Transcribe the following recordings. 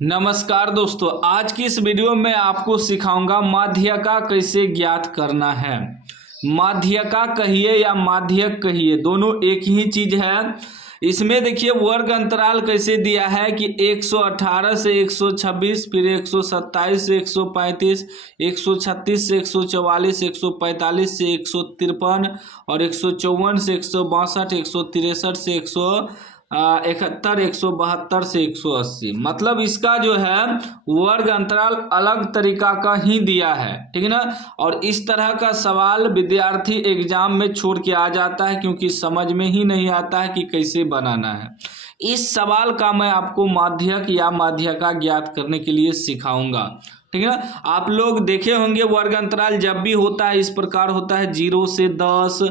नमस्कार दोस्तों, आज की इस वीडियो में आपको सिखाऊंगा माध्यका कैसे ज्ञात करना है। माध्यका कहिए या माध्यक कहिए, दोनों एक ही चीज है। इसमें देखिए वर्ग अंतराल कैसे दिया है कि 118 से 126, फिर 127 से 135, 136 से 144, 145 से 153 और 154 से 162, 163 से 171, 172 से 180। मतलब इसका जो है वर्ग अंतराल अलग तरीका का ही दिया है, ठीक है ना। और इस तरह का सवाल विद्यार्थी एग्जाम में छोड़ के आ जाता है क्योंकि समझ में ही नहीं आता है कि कैसे बनाना है। इस सवाल का मैं आपको माध्यक या माध्यका ज्ञात करने के लिए सिखाऊंगा, ठीक है ना। आप लोग देखे होंगे वर्ग अंतराल जब भी होता है इस प्रकार होता है, 0 से 10,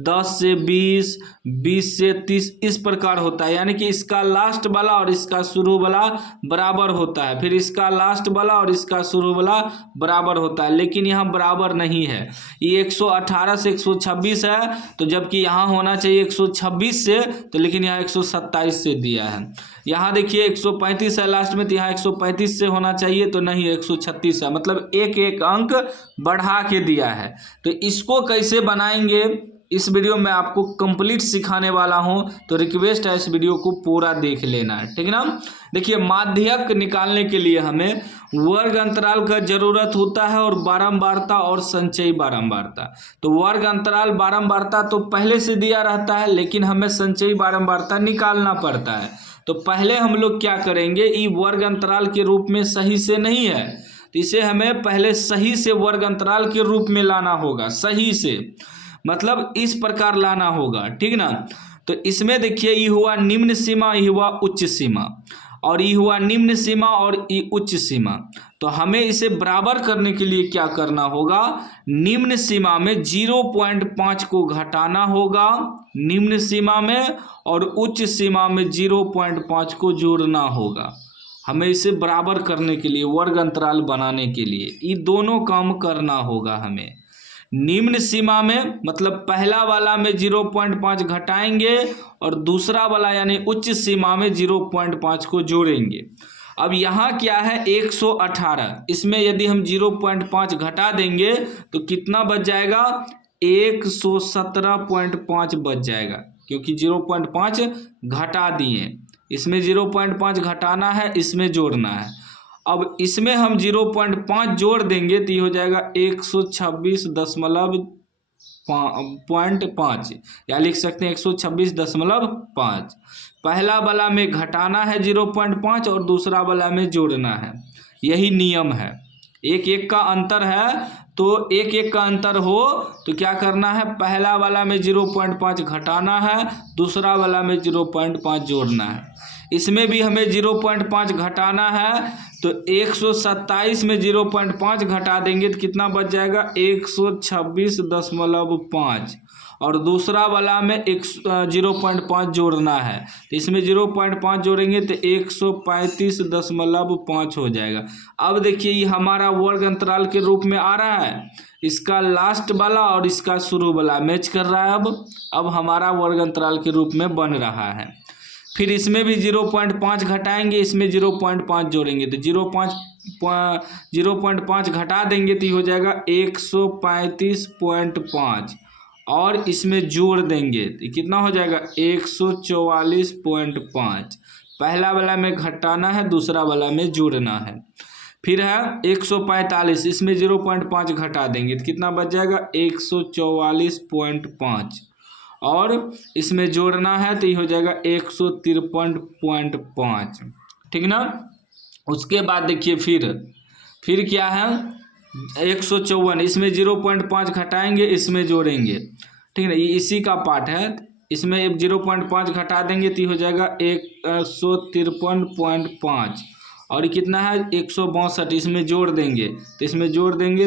10 से 20, 20 से 30, इस प्रकार होता है। यानी कि इसका लास्ट वाला और इसका शुरू वाला बराबर होता है, फिर इसका लास्ट वाला और इसका शुरू वाला बराबर होता है। लेकिन यहाँ बराबर नहीं है, ये 118 से 126 है, तो जबकि यहाँ होना चाहिए 126 से, तो लेकिन यहाँ 127 से दिया है। यहाँ देखिए 135 है लास्ट में, तो यहाँ 135 से होना चाहिए, तो नहीं 136 है। मतलब एक एक अंक बढ़ा के दिया है। तो इसको कैसे बनाएंगे इस वीडियो में आपको कंप्लीट सिखाने वाला हूं, तो रिक्वेस्ट है इस वीडियो को पूरा देख लेना है, ठीक है ना। देखिए माध्यक निकालने के लिए हमें वर्ग अंतराल का जरूरत होता है और बारंबारता और संचयी बारंबारता। तो वर्ग अंतराल बारंबारता तो पहले से दिया रहता है, लेकिन हमें संचयी बारंबारता निकालना पड़ता है। तो पहले हम लोग क्या करेंगे, ये वर्ग अंतराल के रूप में सही से नहीं है, तो इसे हमें पहले सही से वर्ग अंतराल के रूप में लाना होगा। सही से मतलब इस प्रकार लाना होगा, ठीक ना। तो इसमें देखिए ये हुआ निम्न सीमा, ये हुआ उच्च सीमा, और ये हुआ निम्न सीमा और ये उच्च सीमा। तो हमें इसे बराबर करने के लिए क्या करना होगा, निम्न सीमा में 0.5 को घटाना होगा निम्न सीमा में, और उच्च सीमा में 0.5 को जोड़ना होगा। हमें इसे बराबर करने के लिए, वर्ग अंतराल बनाने के लिए ये दोनों काम करना होगा हमें। निम्न सीमा में मतलब पहला वाला में 0.5 घटाएंगे और दूसरा वाला यानी उच्च सीमा में 0.5 को जोड़ेंगे। अब यहाँ क्या है 118, इसमें यदि हम 0.5 घटा देंगे तो कितना बच जाएगा, 117.5 बच जाएगा, क्योंकि 0.5 घटा दिए। इसमें 0.5 घटाना है, इसमें जोड़ना है। अब इसमें हम 0.5 जोड़ देंगे तो ये हो जाएगा 126.5, या लिख सकते हैं 126.5। पहला वाला में घटाना है 0.5 और दूसरा वाला में जोड़ना है, यही नियम है। एक एक का अंतर है, तो एक एक का अंतर हो तो क्या करना है, पहला वाला में 0.5 घटाना है, दूसरा वाला में 0.5 जोड़ना है। इसमें भी हमें 0.5 घटाना है, तो 127 में 0.5 घटा देंगे तो कितना बच जाएगा 126.5, और दूसरा वाला में 0.5 जोड़ना है, तो इसमें 0.5 जोड़ेंगे तो 135.5 हो जाएगा। अब देखिए ये हमारा वर्ग अंतराल के रूप में आ रहा है, इसका लास्ट वाला और इसका शुरू वाला मैच कर रहा है। अब हमारा वर्ग अंतराल के रूप में बन रहा है। फिर इसमें भी 0.5 घटाएंगे, इसमें 0.5 जोड़ेंगे, तो 0.5 घटा देंगे तो ये हो जाएगा 135.5, और इसमें जोड़ देंगे तो कितना हो जाएगा 144.5। पहला वाला में घटाना है, दूसरा वाला में जोड़ना है। फिर है 145, इसमें 0.5 घटा देंगे तो कितना बच जाएगा 144.5, और इसमें जोड़ना है तो ये हो जाएगा 153.5, ठीक ना। उसके बाद देखिए फिर क्या है 154, इसमें 0.5 घटाएंगे, इसमें जोड़ेंगे, ठीक है ना। ये इसी का पार्ट है। इसमें 0.5 घटा देंगे तो ये हो जाएगा 153.5, और ये कितना है 162, इसमें जोड़ देंगे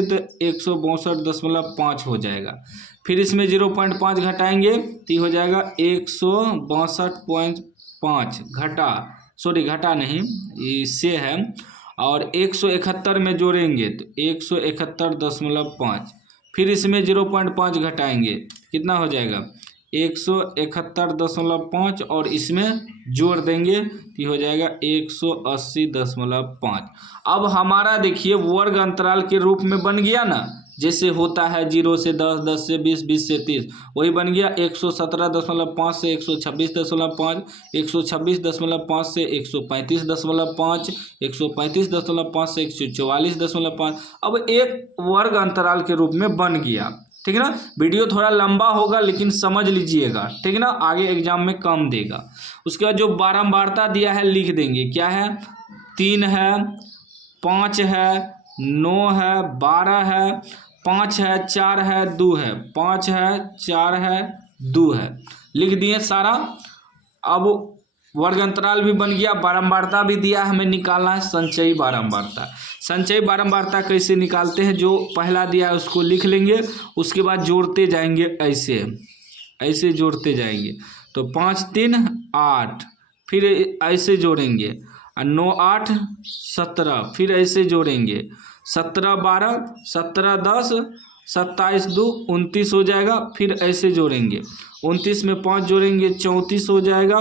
तो 162.5 हो जाएगा। फिर इसमें 0.5 घटाएंगे तो ये हो जाएगा 162.5 घटा नहीं, इससे है, और 171 में जोड़ेंगे तो 171.5। फिर इसमें 0.5 घटाएंगे, कितना हो जाएगा 171.5 और इसमें जोड़ देंगे तो हो जाएगा 180.5। अब हमारा देखिए वर्ग अंतराल के रूप में बन गया ना, जैसे होता है 0 से 10, 10 से 20, 20 से 30, वही बन गया 117.5 से 126.5, 126.5 से 135.5, 135.5 से 144.5। अब एक वर्ग अंतराल के रूप में बन गया। ठीक है ना। वीडियो थोड़ा लंबा होगा लेकिन समझ लीजिएगा, ठीक है ना, आगे एग्जाम में कम देगा। उसके बाद जो बारंबारता दिया है लिख देंगे, क्या है, 3 है, 5 है, 9 है, 12 है, 5 है, 4 है, 2 है, 5 है, 4 है, 2 है, लिख दिए सारा। अब वर्ग अंतराल भी बन गया, बारंबारता भी दिया, हमें निकालना है संचयी बारंबारता। संचयी बारंबारता कैसे निकालते हैं, जो पहला दिया है उसको लिख लेंगे, उसके बाद जोड़ते जाएंगे, ऐसे ऐसे जोड़ते जाएंगे। तो 5 3 8, फिर ऐसे जोड़ेंगे, और 9 8 17, फिर ऐसे जोड़ेंगे, 17 12, 17 10, 27 2 29 हो जाएगा, फिर ऐसे जोड़ेंगे, 29 में 5 जोड़ेंगे 34 हो जाएगा,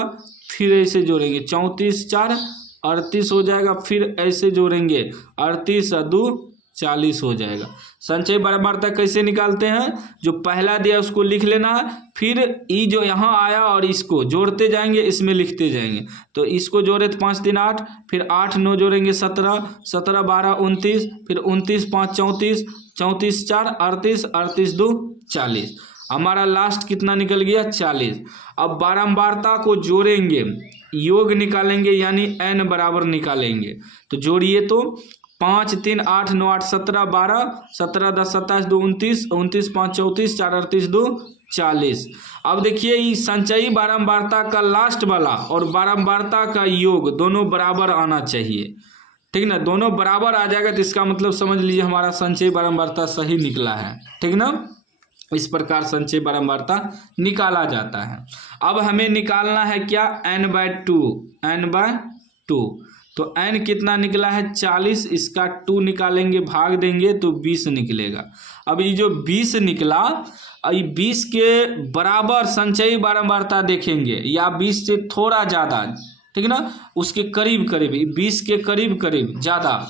फिर ऐसे जोड़ेंगे, 34 4 38 हो जाएगा, फिर ऐसे जोड़ेंगे, 38 2 40 हो जाएगा। संचयी बारंबारता कैसे निकालते हैं, जो पहला दिया उसको लिख लेना है, फिर ई जो यहाँ आया और इसको जोड़ते जाएंगे, इसमें लिखते जाएंगे। तो इसको जोड़े तो 5 3 8, फिर 8 9 जोड़ेंगे 17, 17 12 29, फिर 29 5 34, 34 4 38, 38 2 40। हमारा लास्ट कितना निकल गया, 40। अब बारंबारता को जोड़ेंगे, योग निकालेंगे, यानी n बराबर निकालेंगे। तो जोड़िए, तो 5 3 8 9 8 17 12, 17 10 27 2 29, 29 5 34, 4 38 2 40। अब देखिए ये संचयी बारंबारता का लास्ट वाला और बारंबारता का योग दोनों बराबर आना चाहिए। ठीक ना, दोनों बराबर आ जाएगा तो इसका मतलब समझ लीजिए हमारा संचयी बारंबारता सही निकला है। ठीक ना, इस प्रकार संचयी बारंबारता निकाला जाता है। अब हमें निकालना है क्या, n/2, n/2। तो n कितना निकला है, 40, इसका 2 निकालेंगे, भाग देंगे तो 20 निकलेगा। अब ये जो 20 निकला, ये 20 के बराबर संचयी बारंबारता देखेंगे, या 20 से थोड़ा ज़्यादा, ठीक है ना, उसके करीब करीब, 20 के करीब करीब ज़्यादा।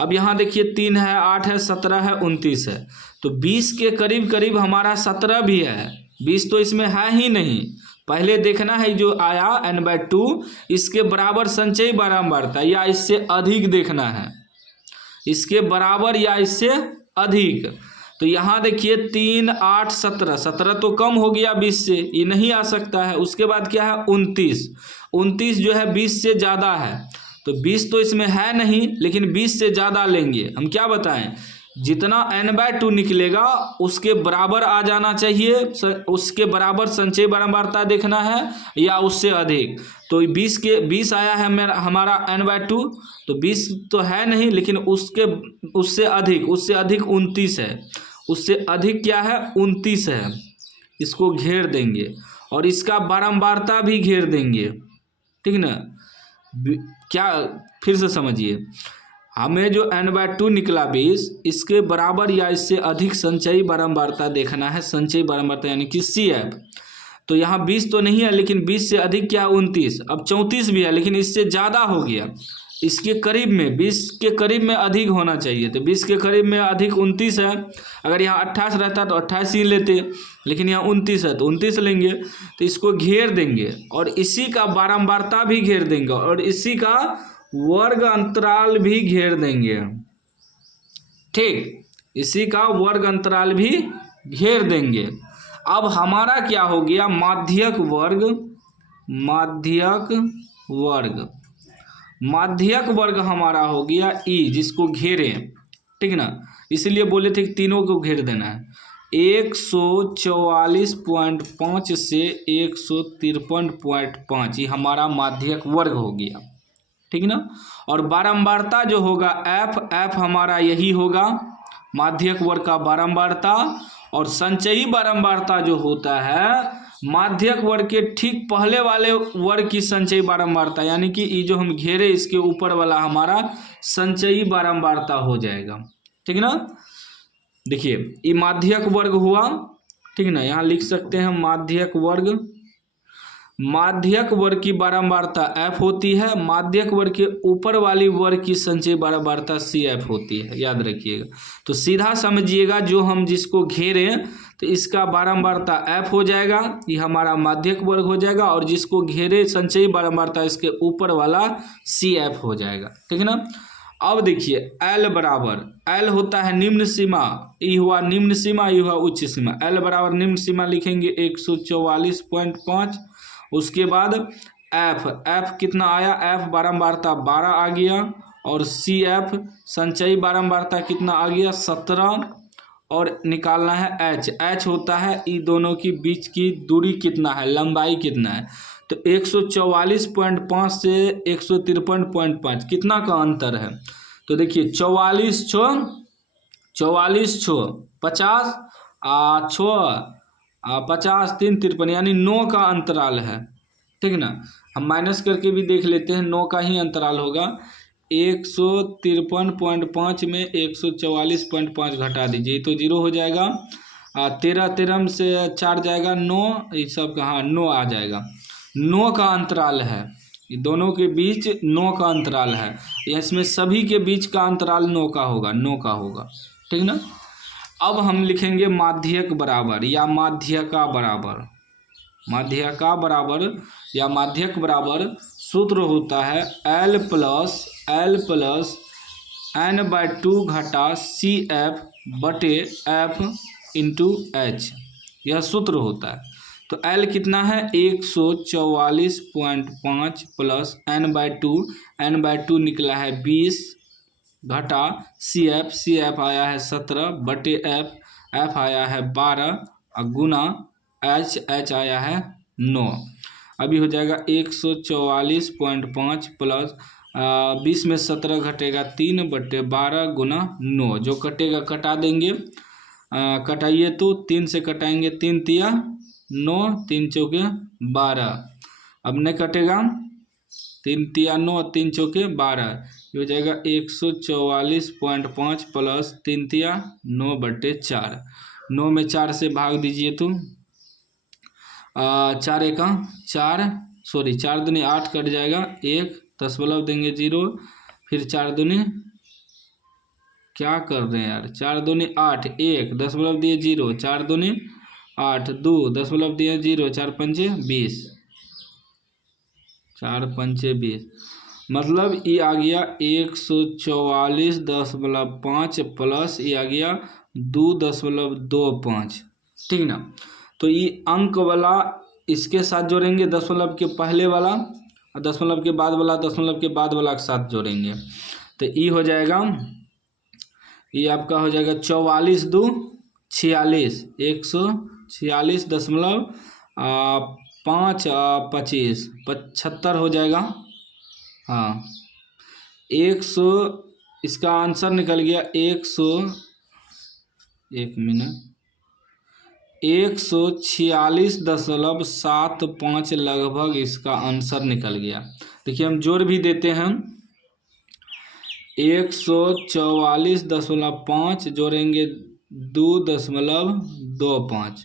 अब यहाँ देखिए 3 है, 8 है, 17 है, 29 है, तो 20 के करीब करीब हमारा 17 भी है, 20 तो इसमें है ही नहीं। पहले देखना है जो आया n/2, इसके बराबर संचयी बारंबारता या इससे अधिक देखना है, इसके बराबर या इससे अधिक। तो यहाँ देखिए 3 8 17, 17 तो कम हो गया 20 से, ये नहीं आ सकता है। उसके बाद क्या है 29, 29 जो है 20 से ज़्यादा है, तो 20 तो इसमें है नहीं, लेकिन 20 से ज़्यादा लेंगे। हम क्या बताएं, जितना n/2 निकलेगा उसके बराबर आ जाना चाहिए, उसके बराबर संचयी बारंबारता देखना है या उससे अधिक। तो 20 आया है हमारा n/2, तो 20 तो है नहीं, लेकिन उससे अधिक 29 है, उससे अधिक क्या है 29 है। इसको घेर देंगे और इसका बारंबारता भी घेर देंगे। ठीक ना, क्या, फिर से समझिए, हमें जो n/2 निकला 20, इसके बराबर या इससे अधिक संचयी बारंबारता देखना है, संचयी बारंबारता यानी कि CF। तो यहाँ 20 तो नहीं है, लेकिन 20 से अधिक क्या 29, अब 34 भी है लेकिन इससे ज़्यादा हो गया, इसके करीब में 20 के करीब में अधिक होना चाहिए, तो 20 के करीब में अधिक 29 है। अगर यहाँ 28 रहता तो 28 ही लेते, लेकिन यहाँ 29 है तो 29 लेंगे। तो इसको घेर देंगे और इसी का बारंबारता भी घेर देंगे और इसी का वर्ग अंतराल भी घेर देंगे। ठीक, इसी का वर्ग अंतराल भी घेर देंगे। अब हमारा क्या हो गया, माध्यक वर्ग, माध्यक वर्ग, माध्यक वर्ग हमारा हो गया ई, जिसको घेरे। ठीक ना, इसलिए बोले थे कि तीनों को घेर देना है। 144.5 से 153.5 ये हमारा माध्यक वर्ग हो गया। ठीक ना, और बारंबारता जो होगा एफ हमारा यही होगा माध्यक वर्ग का बारंबारता, और संचयी बारंबारता जो होता है माध्यक वर्ग के ठीक पहले वाले वर्ग की संचयी बारंबारता, यानी कि ये जो हम घेरे इसके ऊपर वाला हमारा संचयी बारंबारता हो जाएगा। ठीक ना, देखिए ये माध्यक वर्ग हुआ। ठीक ना। यहाँ लिख सकते हैं माध्यक वर्ग, माध्यक वर्ग की बारंबारता f होती है, माध्यक वर्ग के ऊपर वाली वर्ग की संचयी बारंबारता CF होती है, याद रखिएगा। तो सीधा समझिएगा, जो हम जिसको घेरें तो इसका बारंबारता f हो जाएगा, ये हमारा माध्यक वर्ग हो जाएगा, और जिसको घेरे संचयी बारंबारता इसके ऊपर वाला CF हो जाएगा, ठीक है ना। अब देखिए L बराबर, L होता है निम्न सीमा, ये हुआ निम्न सीमा, ये हुआ उच्च सीमा। L बराबर निम्न सीमा लिखेंगे 144.5, उसके बाद f कितना आया, f बारंबारता 12 आ गया, और CF संचयी बारंबारता कितना आ गया 17, और निकालना है h होता है ये दोनों की बीच की दूरी कितना है, लंबाई कितना है। तो 144.5 से 153.5 कितना का अंतर है, तो देखिए 44 छो 50 50 3 53, यानी 9 का अंतराल है, ठीक ना। हम माइनस करके भी देख लेते हैं, 9 का ही अंतराल होगा। 153.5 में 144.5 घटा दीजिए तो 0 हो जाएगा। 13 से 4 जाएगा 9, ये सब का हाँ 9 आ जाएगा। 9 का अंतराल है, ये दोनों के बीच 9 का अंतराल है, इसमें सभी के बीच का अंतराल 9 का होगा, ठीक ना। अब हम लिखेंगे माध्यक बराबर या माध्यका बराबर, माध्यका बराबर या माध्यक बराबर सूत्र होता है L प्लस n/2 घटा CF बटे F इंटू H, यह सूत्र होता है। तो L कितना है 144.5 प्लस n/2 निकला है 20 घटा CF आया है 17 बटे F आया है 12 और गुना H आया है 9। अभी हो जाएगा 144.5 प्लस 20 में 17 घटेगा 3 बटे 12 गुना 9, जो कटेगा कटा देंगे, कटाइए तो 3 से कटाएंगे, 3 तिया 9, 3 चौके 12, अब नहीं कटेगा, 3 तिया 9, 3 चौके 12, ये हो जाएगा 144.5 प्लस 3 तिया 9 बटे 4, 9 में 4 से भाग दीजिए तो 4 एका 4, सॉरी 4 दूनी 8 कट जाएगा, 1 दशमलव देंगे 0, फिर 4 दूनी क्या कर रहे हैं यार, 4 दूनी 8, 1 दशमलव दिए 0, 4 दूनी 8, 2 दशमलव दिए 0, 4 पंचे 20, 4 पंचे 20, मतलब ये आ गया 144.5 प्लस ये आ गया 2.25, ठीक ना। तो ये अंक वाला इसके साथ जोड़ेंगे, दशमलव के पहले वाला और दशमलव के बाद वाला, दशमलव के बाद वाला के साथ जोड़ेंगे, तो ये हो जाएगा, ये आपका हो जाएगा 44 2 46, 146.5 25 75 हो जाएगा। हाँ 100, इसका आंसर निकल गया 146.75 लगभग इसका आंसर निकल गया। देखिए हम जोड़ भी देते हैं, 144.5 जोड़ेंगे 2.25,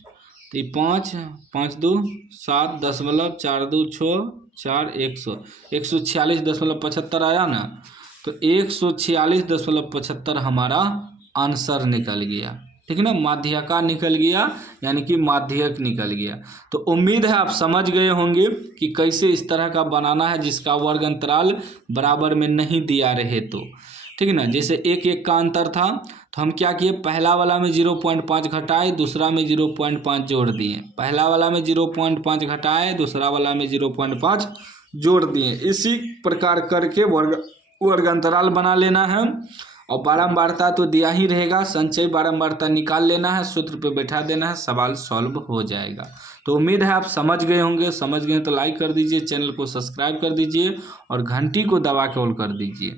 तो ये 5 2 7 दशमलव 4 2 6 4 146.75 आया ना, तो 146.75 हमारा आंसर निकल गया, ठीक है ना। माध्यका निकल गया यानी कि माध्यक निकल गया। तो उम्मीद है आप समझ गए होंगे कि कैसे इस तरह का बनाना है जिसका वर्ग अंतराल बराबर में नहीं दिया रहे तो, ठीक है ना। जैसे 1 का अंतर था तो हम क्या किए, पहला वाला में 0.5 घटाए, दूसरा में 0.5 जोड़ दिए, पहला वाला में 0.5 घटाए, दूसरा वाला में 0.5 जोड़ दिए। इसी प्रकार करके वर्ग अंतराल बना लेना है, और बारंबारता तो दिया ही रहेगा, संचयी बारंबारता निकाल लेना है, सूत्र पे बैठा देना है, सवाल सॉल्व हो जाएगा। तो उम्मीद है आप समझ गए होंगे, समझ गए तो लाइक कर दीजिए, चैनल को सब्सक्राइब कर दीजिए और घंटी को दबा के ऑल कर दीजिए।